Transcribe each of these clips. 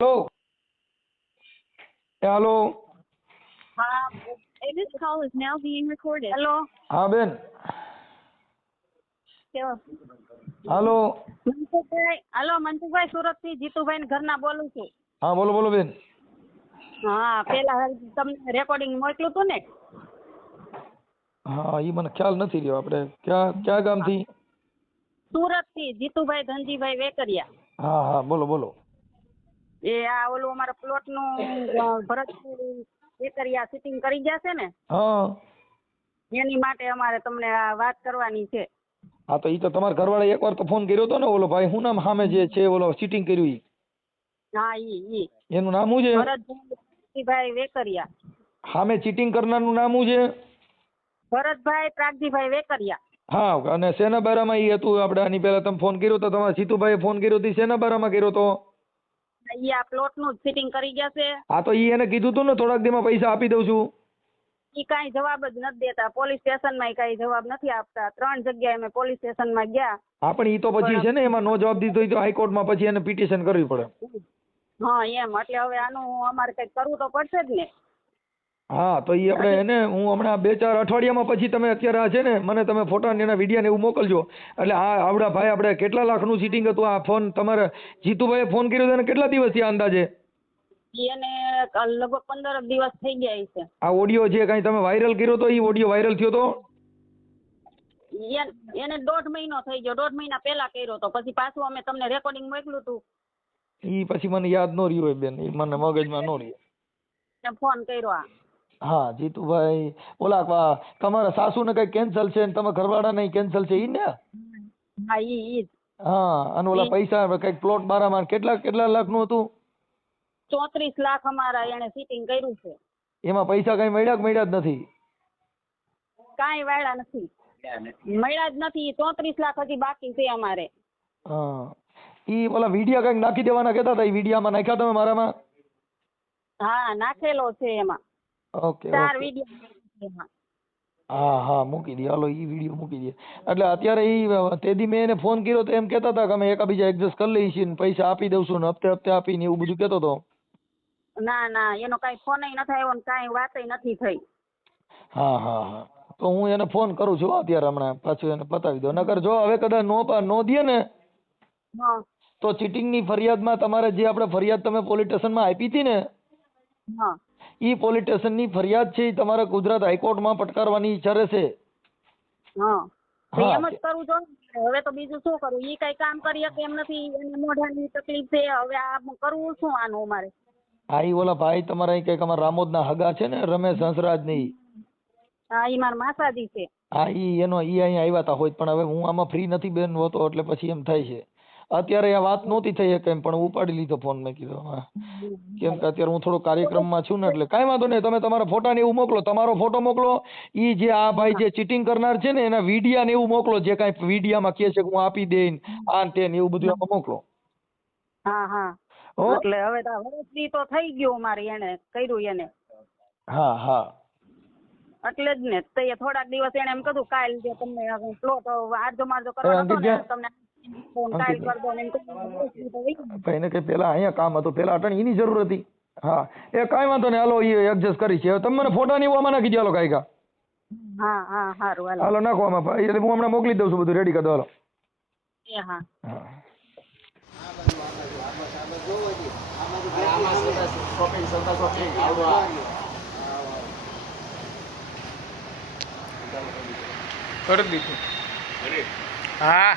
એ હાલો. હા This call is now being recorded. Hello. હા બેન. કેવો? હાલો. મનસુખભાઈ હેલો મનસુખભાઈ સુરતથી જીતુભાઈ ના ઘરના બોલું છું. હા બોલો બોલો બેન. હા પેલા તમને રેકોર્ડિંગ મોકલ્યું હતું ને. હા એ મને ખ્યાલ નથી રહ્યો. આપણે ક્યાં ક્યાં ગામથી? સુરતથી જીતુભાઈ ધનજીભાઈ વેકરિયા. હા હા બોલો બોલો. એ આ ઓલું અમારા પ્લોટનું ભરતભાઈ વેકરિયા સિટિંગ કરી ગયા છે ને એની માટે અમારે તમને આ વાત કરવાની છે. હા તો એ તો તમારા ઘરવાળા એકવાર તો ફોન કર્યો હતો ને ઓલો ભાઈ હું નામ સામે જે છે ઓલો સિટિંગ કર્યું ઈ? હા ઈ ઈ. એનું નામ શું છે? ભરતભાઈ વેકરિયા. સામે ચીટિંગ કરનારનું નામ શું છે? ભરતભાઈ પ્રાગજીભાઈ વેકરિયા. હા અને સેના બારામાં ઈ હતું? આપણે આની પહેલા તમે ફોન કર્યો તો તમારા જીતુભાઈએ ફોન કર્યો તો સેના બારામાં કર્યો તો? ઈ આ પ્લોટનું ફિટિંગ કરી ગયા છે હા તો ઈ એને કીધું તું ને થોડાક દીમાં પૈસા આપી દઉં છું. ઈ કાંઈ જવાબ જ નથી દેતા. પોલીસ સ્ટેશનમાં કાંઈ જવાબ નથી આપતા. ત્રણ જગ્યાએ અમે પોલીસ સ્ટેશનમાં ગયા. હા પણ ઈ તો પછી છે ને એમાં નો જવાબ દીધો હોય તો હાઈકોર્ટમાં પછી એને પિટિશન કરવી પડે. હા એમ. એટલે હવે આનું અમારે કંઈક કરવું તો પડશે જ ને. હા તો એ આપણે એને હું હમણાં બે ચાર અઠવાડિયામાં પછી તમે અત્યારે આ છે ને મને તમે ફોટા ને એના વિડીયા ને એવું મોકલજો. એટલે આ આવડા ભાઈ આપણે કેટલા લાખનું સીટિંગ હતું આ ફોન તમારે જીતુભાઈએ ફોન કર્યો તો કેટલા દિવસ થયા અંદાજે? એને લગભગ પંદર દિવસ થઈ ગયા છે આ ઓડિયો જે કાંઈ તમે વાયરલ કર્યો તો એ ઓડિયો વાયરલ થયો તો? એને દોઢ મહિનો થઈ ગયો દોઢ મહિના પહેલા કર્યો તો પછી પાછું અમે તમને રેકોર્ડિંગ મોકલ્યું હતું ઈ પછી મને યાદ ન રહ્યું હોય બેન મને મગજમાં ન રહ્યું. ફોન કર્યો આ. હા જીતુભાઈ ઓલા વા- તમારા સાસુને કઈ કેન્સલ છે ને તમે ઘરવાળાને કેન્સલ છે ઈ ને? હા ઈ ઈ જ. હા અને ઓલા પૈસા કંઈક પ્લોટ બારામાં કેટલા કેટલા લાખનું હતું? ચોત્રીસ લાખ અમારા એને સિટિંગ કર્યું છે. એમાં પૈસા કઈ મળ્યા કે મળ્યા જ નથી? કાંઈ વાળા નથી. મળ્યા જ નથી ચોત્રીસ લાખ હજી બાકી છે અમારે. હા. ઈ ઓલા વિડિયા કંઈક નાખી દેવાના કહેતા હતા ઈ વિડિયામાં નાખ્યા તમે મારામાં? હા નાખેલો છે એમાં. ઓકે ચાર વીડિયો હા હા મૂકી દે. હાલો ઈ વીડિયો મૂકી દે. એટલે અત્યારે ઈ તેદી મેં એને ફોન કર્યો તો એમ કહેતા હતા કે અમે એકાબીજા એડજસ્ટ કરી લઈએ છીએ ને પૈસા આપી દઉં છું ને હપ્તે હપ્તે આપીને એવું બધું કહેતો હતો ના ના એનો કાંઈ ફોન નથી આવ્યો ને કાંઈ વાત નથી થઈ. હા હા હા. તો હું એને ફોન કરું છું અત્યારે હમણાં. પાછું એને પતાવી દો નકર જો હવે કદાચ નો નો દે ને તો ચીટિંગની ફરિયાદમાં તમારે જે આપણે ફરિયાદ તમે પોલીસ સ્ટેશનમાં આપી હતી ને હા. ઈ પોલીસ સ્ટેશનની ફરિયાદ છે તમારે ગુજરાત હાઈકોર્ટમાં પટકારવાની ઈચ્છા રહેશે. હા. એમ જ કરવું જોઈએ હવે તો બીજું શું કરું? ઈ કઈ કામ કરી શકે એમ નથી? એને મોઢાની તકલીફ છે. હવે આ કરવું શું આનું અમારે? હા ઈ ઓલા ભાઈ તમારા કંઈક કંઈક અમારા રામોદના હગા છે ને રમેશ હંસરાજની હા ઈ મારા માસાજી છે. હા ઈ એનો ઈ અહીંયા આવ્યા હતા હોય પણ હવે હું આમાં ફ્રી નથી બેન હોતો એટલે પછી એમ થાય છે. અત્યારે આ વાત નહોતી થઈ શકે એમ પણ ઉપાડી લીધો ફોન મેં કીધો હા કેમ કે અત્યારે હું થોડો કાર્યક્રમમાં છું ને એટલે કાંઈ વાંધો નહીં તમે તમારા ફોટા ને એવું મોકલો તમારો ફોટો મોકલો ઈ જે આ ભાઈ જે ચીટિંગ કરનાર છે ને એના વિડિયા ને એવું મોકલો જે કાંઈ વિડિયામાં કહે છે કે હું આપી દઈન આ ને તે ને એવું બધું એમાં મોકલો. હા હા. એટલે હવે તો વર્ષથી તો થઈ ગયું મારે એને કર્યું એને. હા હા. એટલે જ ને તે થોડાક દિવસ એને એમ કીધું કાલ જે તમને પ્લોટ આરજો મારજો કરવાનો હતો ને તમને ફોન કાલ કરી દો ને એમ કીધું તો વહી ગયું. ભાઈ એને કઈ પેલા અહીંયા કામ હતું પેલા અટણ એની જરૂર હતી. હા એ કાંઈ વાંધો નહીં હાલો એ એડજસ્ટ કરી છે. તમે મને ફોટા ને આમાં નાખી દો હાલો કાંઈ કા હા હા સારું હાલો. નાખો આમાં એટલે હું હમણાં મોકલી દઉં છું બધું રેડી કરી દો હાલો. એ હા હા. કરી દીધું. હા.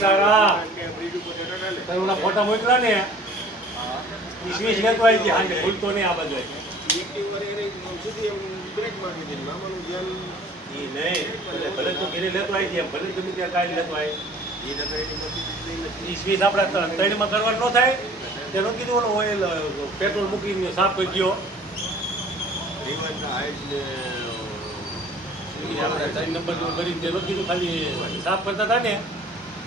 તારા. તારા ફોટા મોકલા ને. સ્વીચ લેતો આવી હતી હાંજે ભૂલતો નહીં આ બાજુ. ભલે તું ઘરે લેતો છે ભલે ગમે ત્યાં કાંઈ લેતો આવી. સ્વીચ આપણે ત્રણમાં કરવાનું ન થાય. તેનું કીધું ઓલું ઓઇલ પેટ્રોલ મૂકી સાફ કરી ઈ આપણે ત્રણ નંબર કરી તેનું કીધું ખાલી સાફ કરતા હતા ને.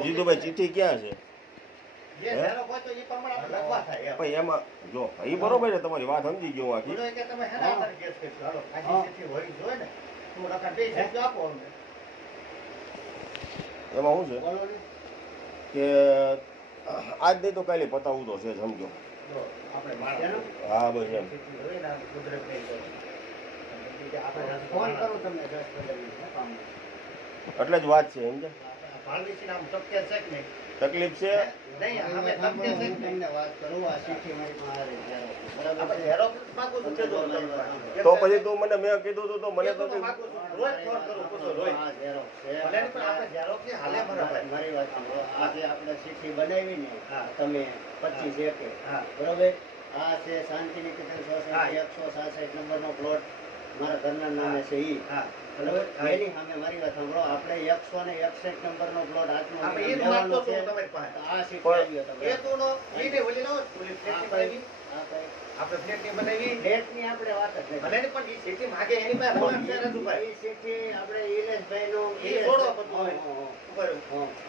જીતુભાઈ ચીઠી ક્યાં છે? પણ એમાં જો એ બરોબર છે તમારી વાત સમજી ગયો આખી. એમાં શું છે? કે આજ નહીં તો કાલે પતાવું તો છે સમજો? હા બસ એમ. એટલે જ વાત છે કે નહીં? તકલીફ છે. તો પછી તું મને મેં કીધું તું તો મને તો. મારી વાત આજે આપણે ચિઠ્ઠી બનાવી ને તમે પચીસ એકે. હા. બરોબર? આ છે શાંતિ નિકેતન એકસો સાસઠ નંબરનો પ્લોટ મારા ઘરના નામે છે ઈ. હા. બરોબર? એની સામે મારી વાત સાંભળો. આપણે એકસો ને એકસઠ નંબરનો પ્લોટ હાથમાં એ લેવાનો છે. આ સીટ તમે નો, નો, આપણે ફ્લેટની બનાવી. ડેટની આપણે વાત જ ભલે પણ ઈ સિટી માગે એની પાસે રોડ છે રાજુભાઈ. ઈ સીટી આપણે ઈલેશભાઈનું- ઈ છોડો બધું હા, હોય. હા, ઉપર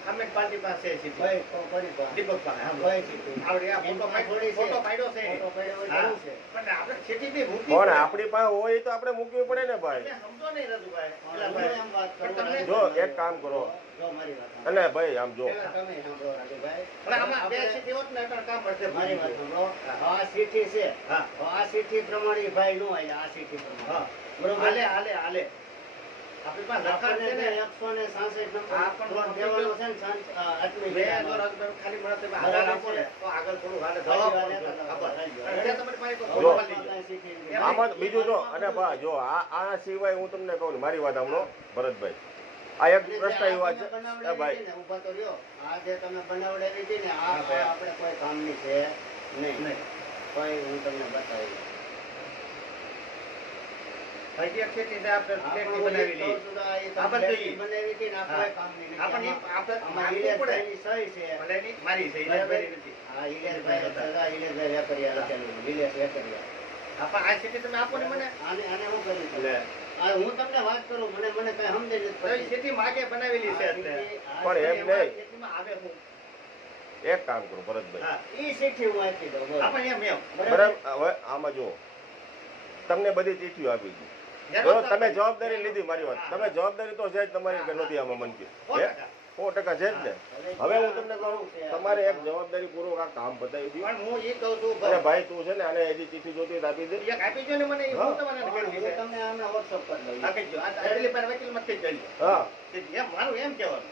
હા. પાર્ટી પાસે છે ભાઈ, તો કરી દો. દીપક પાસે, હા, ભાઈ સીટી. આ ફોટો એમાં પાડ- થોડી છે. ફોટો પાડ્યો છે ફોટો પાડ્યો હોય હા. જરૂર છે. પણ આપણે સિટી બી મૂકી પણ આપણી પાસે હોય તો આપણે મૂકવી પડે ને ભાઈ સમજો નહીં રાજુભાઈ. પણ ભાઈ. એમ વાત કરું, જો એક કામ કરો જો મારી વાત સાંભળો. અને ભાઈ આમ જો તમે સાંભળો રાજુભાઈ. પણ આમાં બે સિટી હોત ને કામ પડશે. મારી વાત સાંભળો. સીટી છે હા. આ સીઠી પ્રમાણે ભાઈ નો આયા આ સીટી હા. પ્રમાણે બરોબર હાલે, આલે આલે આપણી પાસે લખાણ છે ને. એકસો ને સાસઠ નંબર આ પણ દેવાનો છે ને શાંત- આ આત્મીય મેં વિરામ. ખાલી મળતે બરાબર આપો ને, તો આગળ થોડું હાલે. તો. હાલી આમાં બીજું જો અને બા જો આ આ સિવાય હું તમને કહું મારી વાત સાંભળો ભરતભાઈ આ એક પ્રશ્ન એવો છે એ ભાઈ ઊભા તો રહ્યો. આ જે તમે બનાવડાવી હતી ને, આ હા, આ આપણે કોઈ કામની છે નહીં. કોઈ હું તમને બતાવી ખેતી હું તમને વાત કરું મને મને કઈ સમજે નથી તો એ પડતી. સિટી માગે બનાવેલી છે પણ એમ નહીં. આવે હું. એક કામ કરો ભરતભાઈ. હા ઈ સીટી હું આપી દઉં, બોલો. આપણે એમ એમ. બરાબર? હવે આમાં જો તમને બધી ચીઠીઓ આપી દીધી તમે જવાબદારી લીધી મારી વાત. તમે જવાબદારી તો છે જ તમારી કે નથી આમાં મન કે. સો ટકા. છે જ ને. હવે હું તમને કહું તમારે એક જવાબદારી પૂર્વક આ કામ બતાવી દઉં. હું એ કહું છું અરે ભાઈ, તું છે ને આને હજી ચીઠી જોતી આપી દે. એક આપી દો ને મને હું છે. તમને હમણાં વોટ્સઅપ કરી દઉં. આપી દો. આ અરજી પર વકીલ મત જજો. હા. એમ મારું એમ કહેવાનું.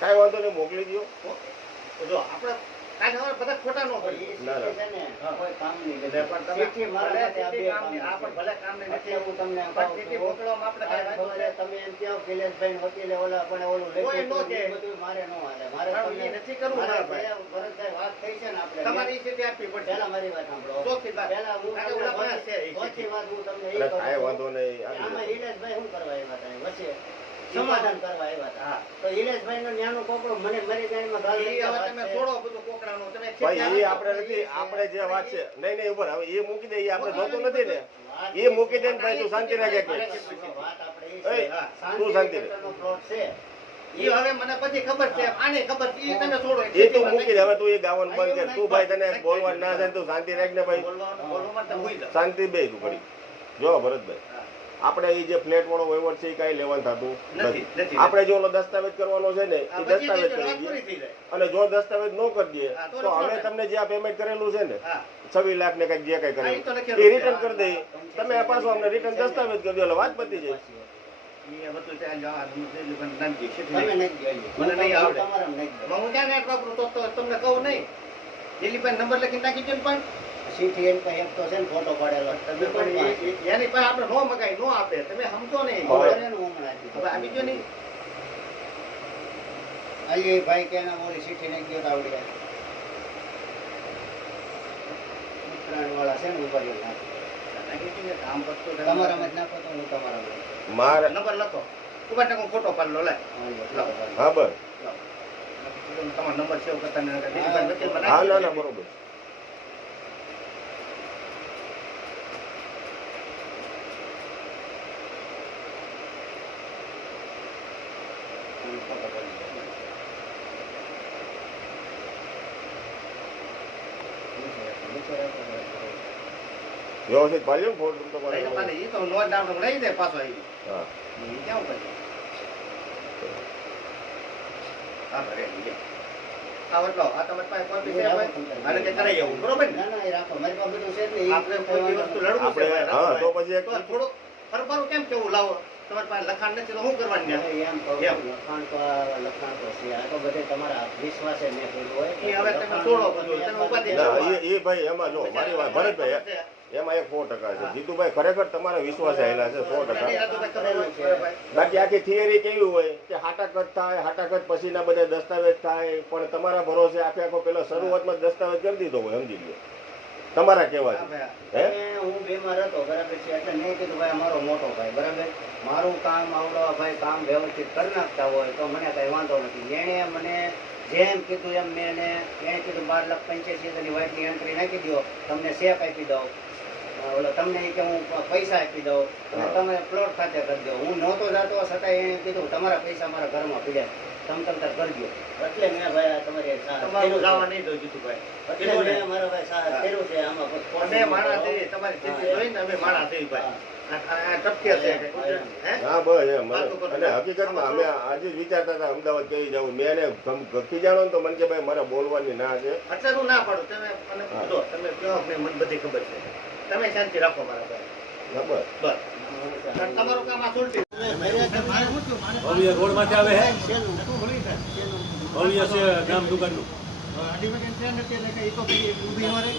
કાંઈ વાંધો નહીં મોકલી દો તો જો આપણે બધા ખોટા ન. કોઈ. પણ તમે મારા આ બે આ પણ ભલે. નથી. હું તમને પણ આપણે કાંઈ. તમે એમ કહો ઇલેશભાઈ ને ઓલા પણ ઓલું કોઈ નો હતું, બધું મારે નો હાલે. મારે તમને- નથી કરવું મારે ભરતભાઈ વાત થઈ છે ને આપણે તમારી પહેલા મારી વાત સાંભળો વાત. પહેલા હું કારણ ઓલા પાસે છે એ ચોખ્ખી સીટી. વાત હું તમને એ કહું કાંઈ વાંધો નહીં આમાં દો શું કરવા એ વાત વચ્ચે સમાધાન કરવા આવ્યા હતા. તો હિલેશભાઈ નો ન્યાનો કોકડો મને મરી ગાડીમાં ગાળ હવે તમે. છોડો બધું કોકરાનું. તમે ભાઈ એ આપણે નથી આપણે જે વાત છે. નહીં નહીં ઉપર હવે એ મૂકી દે એ આપણે જોતું નથી ને. એ મૂકી દે ને ભાઈ તું શાંતિ રાખે કે. વાત આપણે એ છે. તું શાંતિ રહે. છે. ઈ હવે મને પછી ખબર છે. આને ખબર છે. ઈ છોડો. એ તું મૂકી દે હવે તું એ ગાવાનું બંધ કર. તું ભાઈ તને બોલવા ના જાય તું શાંતિ રાખ ને ભાઈ. બોલવાનું શાંતિ બે તું જો ભરતભાઈ. આપણે એ જે ફ્લેટ વાળો વહીવટ છે એ કાંઈ લેવાનું થતું નથી. આપણે જો દસ્તાવેજ કરવાનો છે ને એ દસ્તાવેજ કરી દઈએ. અને જો દસ્તાવેજ ન કરી દઈએ તો અમે તમને જે આ પેમેન્ટ કરેલું છે ને છવ્વીસ લાખ ને કંઈક જે કઈ કરેલું. એ રિટર્ન કરી દઈએ. તમે પાછો અમને રિટર્ન દસ્તાવેજ કરી દો એટલે વાત પતી જાય. તમને કહું નહીં. દિલીપભાઈ નંબર લખી નાખી છે પણ. સીટી કઈ એક છે ને ફોટો પાડેલો. તમે પણ એ- એ- એની પાસે આપણે નો મગાઈ નો આપે. તમે સમજો નહીં હવે- કરે ને હમણાં જ. હવે આ બીજો નહીં આલી ભાઈ કે એના મોરી સીટી નહીં ગયો તો ઉત્તરાયણ વાળા છે ને ઉપર જ નાખે. નાખી દઈએ, કામ કરતો રહે. તમારામાં નાખો તો હું તમારામાં મારે નંબર લખો. ઊભા ટકો ફોટો પાડ લે હા, પાડેલો. બસ. તમારો નંબર સેવ કરતા ને દિલીપભાઈ વકીલમાં હા ના ના બરોબર હું ફોટો પાડી દઉં. નીચે રાખો, નીચે રાખો. વ્યવસ્થિત પાડ્યો ને ફોટો તમારે લઈને પાડે. ઈ તો ડાઉન લઈ દે પાછો. હા હા, ભરે. આ તમારી પાસે કરાઈ બરોબર ના, ના, એ રાખો. મારી પાસે બધું છે ને. આપણે કોઈ વસ્તુ લડવું છે ભાઈ, હા તો પછી એક ભાઈ. તો કેમ કેવું લાવો તમારી પાસે લખાણ નથી તો શું કરવાનું એમ કહું લખાણ તો લખાણ તો છે. આ તો બધે તમારા વિશ્વાસે મેં કર્યું હોય. ઈ હવે તમે છોડો બધું, તમે ઉપાધિ એ એ ભાઈ એમાં જો મારી વાત ભરતભાઈ એમાં એક સો ટકા છે. જીતુભાઈ ખરેખર તમારા વિશ્વાસ આવેલા છે સો ટકા. બાકી આખી થિયરી કેવી હોય કે હાટાકટ થાય હાટાકટ પછીના બધા દસ્તાવેજ થાય પણ તમારા ભરોસે આખે આખો પેલો શરૂઆતમાં દસ્તાવેજ કરી દીધો હોય સમજી લો તમારા કહેવાથી હે હું? બેમાર હતો બરાબર છે એટલે મેં કીધું ભાઈ અમારો મોટો ભાઈ બરાબર? મારું કામ આવડો ભાઈ કામ વ્યવસ્થિત કરી નાખતા હોય તો મને કઈ વાંધો નથી. એણે મને જેમ કીધું એમ મેં એને એણે કીધું બાર લાખ પંચ્યાસી હજારની વાઇટની એન્ટ્રી નાખી દો તમને શેક આપી દઉં. ઓલો તમને કે હું પૈસા આપી દઉં. અને. તમે પ્લોટ ખાતે કરી દો. હું નહોતો જાતો છતાં એણે કીધું તમારા પૈસા મારા ઘરમાં પીડ્યા. તમે તમ કરજો એટલે મેં ભાઈ આ તમારી જવા નહીં દઉં. એટલે મારા ભાઈ કર્યું છે આમાં અમે તમારી સ્થિતિ જોઈને અમે ભાઈ. અમદાવાદ કેવી જવું. મેં ગખી જાણો ને તો મને કે ભાઈ મારે બોલવાની ના છે. અત્યારે હું ના પાડું. તમે મને. તમે કહો મને બધી ખબર છે. તમે શાંતિ રાખો બસ. અને તમારું કામ આ સુલટી ભવ્ય આવે ભવ્ય છે ગામ મોકલું દીવાલે.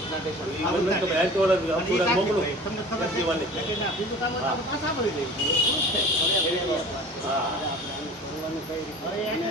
નહીં, નહીં, ત્યાં દી- દીજે નહીં મારા પાસે ફોન નહીં જાય. એ નહીં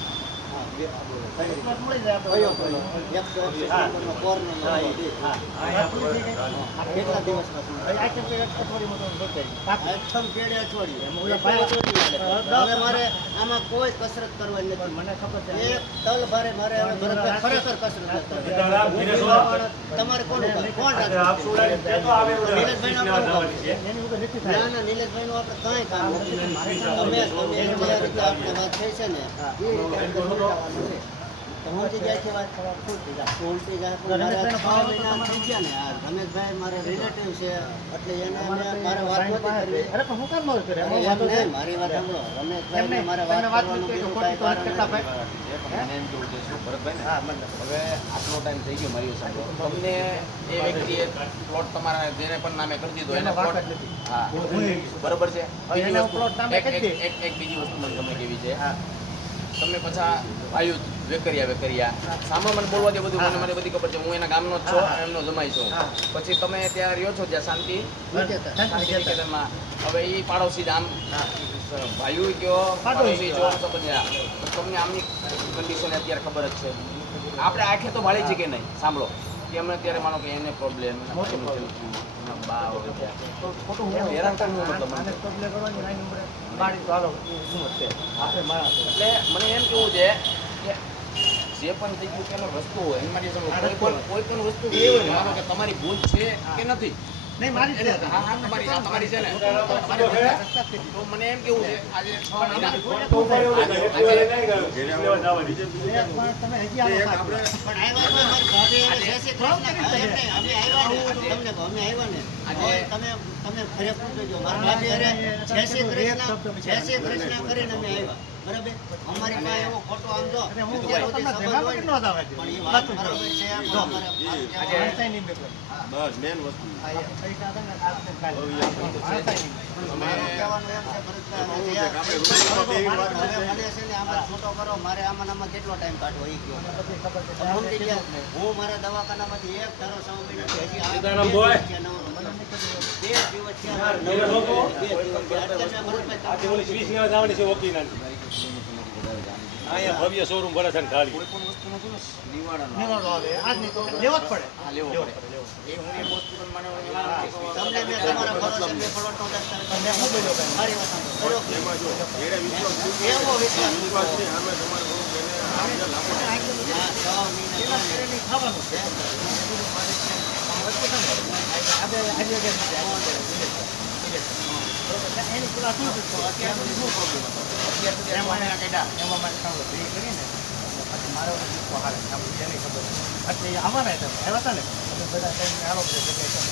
આમાં કોઈ કસરત કરવાની નથી મને. તમારે કોણ કોણ. ના ના નિલેશભાઈ નું આપણે કાંઈ કામ નથી તમે તમે જે રીતે આપણે છે ને આપણે છે. તો જાય છે વાત ઉલટી જાય પણ મારે છ મહિના થઈ ગયા ને આ રમેશભાઈ મારા રિલેટિવ છે એટલે એને મારે વાત નથી કરવી અરે એમ નહીં, મારી વાત સાંભળો રમેશભાઈ મારે વાત કરવાનું બીજું કાંઈ કારણ નથી. હવે આટલો ટાઈમ થઈ ગયો મારી સાહેબ તમને એ વ્યક્તિએ પ્લોટ તમારા જેને પણ નામે કરી દીધો એને પ્લોટ હા બરોબર છે એક બીજી વસ્તુ મને ગમે કેવી છે તમે પાછા આયુ વેકરિયા વેકરિયા. સામા મને બોલવા દે બધું મને મને બધી ખબર છે. હું એના ગામનો જ છું એમનો જમાઈ છું. પછી તમે ત્યાં રહ્યો છો જ્યાં શાંતિ? શાંતિ નિકેતનમાં. હવે એ પાડોશી જ આમ ભાઈઓ કયો? પાડોશી. જો તમને આમની કન્ડિશન અત્યારે ખબર જ છે. આપણે આંખે તો ભાળી છે કે નહીં? સાંભળો. કે અમે ત્યારે માનો કે એને પ્રોબ્લેમ. એટલે. મને. એમ કેવું છે કે જે પણ થઈ ગયું કે એનો હોય એની માટે કોઈ પણ કોઈ પણ વસ્તુ એ હોય માનો કે તમારી ભૂલ છે કે નથી એટલે મારી છે. તમારી છે ને. તો મને એમ કેવું છે આજે છ મહિના નહીં નહીં, બરાબર? અમારી પાસે એવો આમ જો પણ એ વાત બરાબર છે બસ મેન વસ્તુ હું મારા દવાખાનામાંથી એક ધારો સૌ મહિનાથી હજી. બે દિવસ થયા નવરો. બે દિવસ થયા. બે દિવસ થયા. અત્યારે મેં ભરતભાઈ આજે ઓલી સ્વીસ લેવા જવાની છે વકીલાની અહીંયા ભવ્ય શોરૂમ ભરે છે હા, લેવો પડે. એ હું એ હોસ્પિટલ મને તમને મેં તમારા ભરોસે બે ફ્લોટનો દસ્તાવેજ મારી વાત સાંભળો. એમાં જો એરે વિશ્વાસ એવો વિશ્વાસ વિશ્વાસ છે. અમે તમારે બહુ એને આપણે લાભો હા, છ? મહિના મને મેં તમને પહેલેથી ભરી પહેલેથી ભરી દીધો હોત તો કાંઈ વાંધો નહોતો. હા. કોણે? ઈ મારો મામલો આખો જ આવે.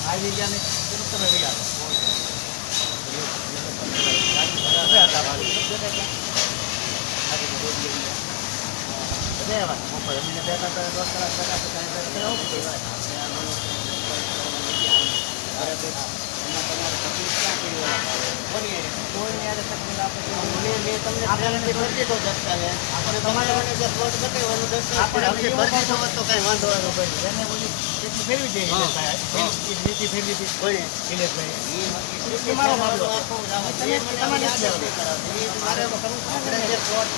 એ મને યાદ જ નહીં કરાવતો. ઈ મારે આપણે જે પ્લોટ આપણે તમને એમ કે તમે મને એમ પ્લોટ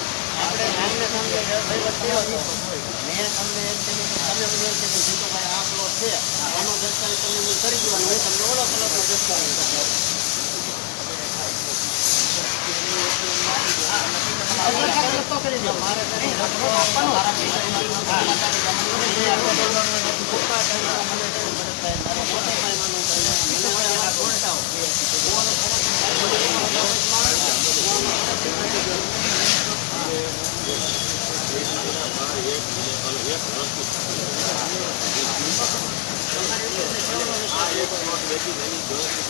છે. આનો દસ્તાવેજ તમને હું કરી દેવાનો. હું તમને ઓલો પ્લોટનો દસ્તાવેજ કરી આ એક